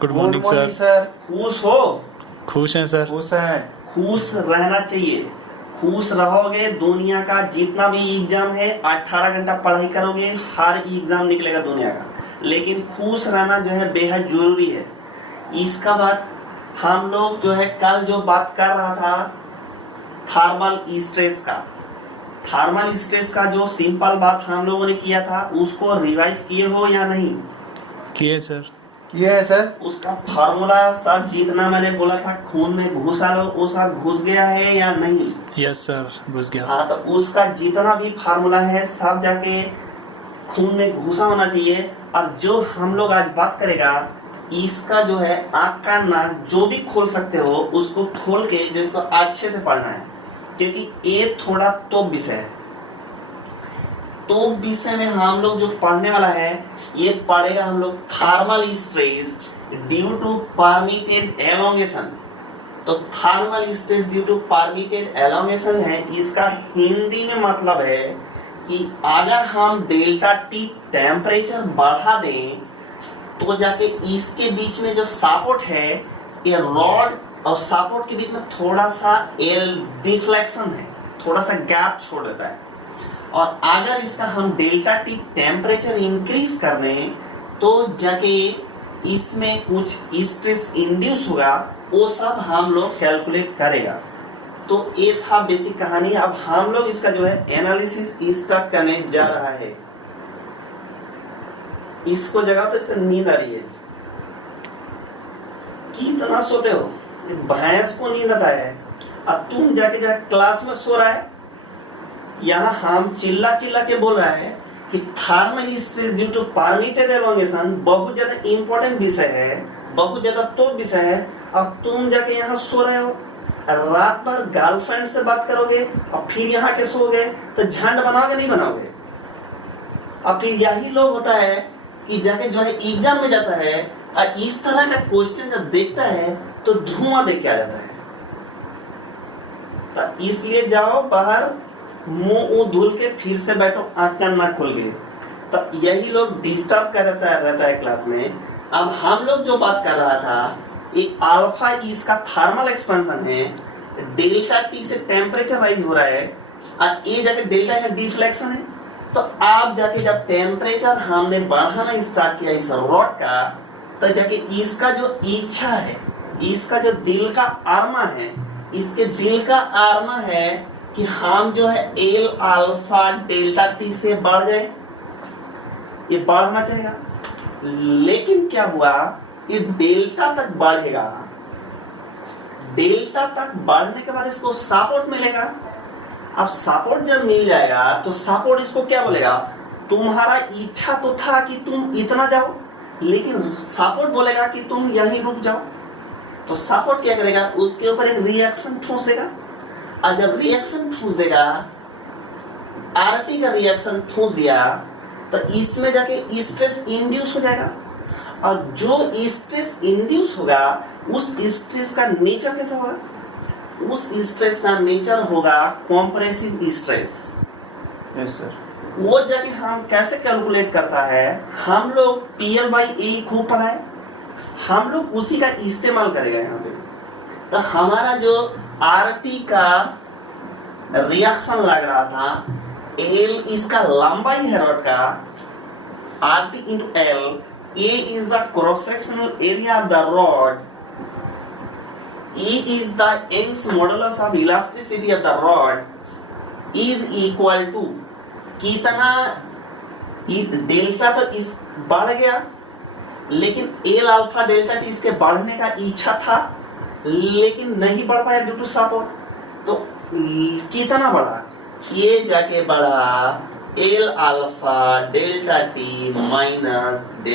Good morning sir. Sir. खुश हो? खुश हैं सर। खुश है। खुश रहना चाहिए। खुश रहोगे, दुनिया का जितना भी एग्जाम है 18 घंटा पढ़ाई करोगे, हर एग्जाम निकलेगा दुनिया का। लेकिन खुश रहना जो है बेहद जरूरी है। इसका बाद हम लोग जो है कल जो बात कर रहा था थर्मल स्ट्रेस का जो सिंपल बात हम लोगों ने किया था उसको रिवाइज किए हो या नहीं? किए सर। किए है सर। उसका फार्मूला सब जितना मैंने बोला था खून में घुसा लो वो सब घुस गया है या नहीं? यस सर, घुस गया। हाँ, तो उसका जितना भी फार्मूला है सब जाके खून में घुसा होना चाहिए। अब जो हम लोग आज बात करेगा इसका जो है आँख का नाक जो भी खोल सकते हो उसको खोल के जो इसको अच्छे से पढ़ना है, क्योंकि ये थोड़ा तो विषय है। तो विषय में हम लोग जो पढ़ने वाला है ये पढ़ेगा हम लोग thermal stress due to permitted elongation. तो thermal stress due to permitted elongation है, इसका हिंदी में मतलब है कि अगर हम डेल्टा टी टेम्परेचर बढ़ा दें तो जाके इसके बीच में जो सपोर्ट है ये रॉड और सपोर्ट के बीच में थोड़ा सा एल डिफ्लेक्शन है, थोड़ा सा गैप छोड़ देता है। और अगर इसका हम डेल्टा टी टेम्परेचर इंक्रीज कर दें तो जाके इसमें कुछ स्ट्रेस इंड्यूस होगा, वो सब हम लोग कैलकुलेट करेगा। तो ये था बेसिक कहानी। अब हम लोग इसका जो है एनालिसिस स्टार्ट करने जा रहा है। इसको जगह तो इसका नींद आ रही है। कितना सोते हो? भैंस को नींद आता है अब तुम जाके जो है क्लास में सो रहा है। यहाँ हम चिल्ला चिल्ला के बोल रहा है कि thermal stress due to permitted elongation बहुत ज्यादा इंपॉर्टेंट विषय है, बहुत ज्यादा तो विषय है। अब तुम जाके यहाँ सो रहे हो, रात भर गर्लफ्रेंड से बात करोगे और फिर यहाँ के सोओगे तो झंड बनाओगे नहीं बनाओगे? अब फिर यही लोग होता है कि जाके जो है एग्जाम में जाता है और इस तरह का क्वेश्चन जब देखता है तो धुआं देख के आ जाता है। तो इसलिए जाओ बाहर, मुंह धुल के फिर से बैठो, आंख का ना खोल के। तो यही लोग डिस्टर्ब कर रहता है क्लास में। अब हम लोग जो बात कर रहा था एक अल्फा इसका थर्मल एक्सपेंशन है, डेल्टा टी से टेम्परेचर राइज हो रहा है और ये जाके डेल्टा है डिफ्लेक्शन है। तो आप जाके जब टेम्परेचर हमने बढ़ाना स्टार्ट किया इस रॉड का, तो जाके इसका जो इच्छा है, इसका जो दिल का आर्मा है, इसके दिल का आर्मा है कि हम जो है एल अल्फा डेल्टा टी से बढ़ जाए, ये बढ़ना चाहेगा। लेकिन क्या हुआ, ये डेल्टा तक बढ़ेगा। डेल्टा तक बढ़ने के बाद इसको सपोर्ट मिलेगा। अब सपोर्ट जब मिल जाएगा तो सपोर्ट इसको क्या बोलेगा, तुम्हारा इच्छा तो था कि तुम इतना जाओ, लेकिन सपोर्ट बोलेगा कि तुम यहीं रुक जाओ। तो सपोर्ट क्या करेगा, उसके ऊपर एक रिएक्शन ठूस देगा। और जब रिएक्शन ठूस देगा, आरटी का रिएक्शन ठूस दिया, तो इसमें जाके स्ट्रेस इंड्यूस हो जाएगा। और जो स्ट्रेस इंड्यूस होगा उस स्ट्रेस का नेचर कैसा होगा? उस स्ट्रेस का नेचर होगा कॉम्प्रेसिव स्ट्रेस। Yes sir. वो जाके हम कैसे कैलकुलेट करता है, हम लोग PL/A खूब पढ़ा है, हम लोग उसी का इस्तेमाल करेगा यहाँ पे। तो हमारा जो RT का रिएक्शन लग रहा था, L इसका लंबाई है रॉड का, RT into L, A is the cross sectional area of the rod, E is the Young's modulus of elasticity of the rod, is equal to कितना, डेल्टा तो इस बढ़ गया, लेकिन एल अल्फा डेल्टा टी इसके बढ़ने का इच्छा था लेकिन नहीं बढ़ पाया ड्यू टू सपोर्ट। तो कितना बढ़ा, ये जाके बढ़ा L alpha delta T minus delta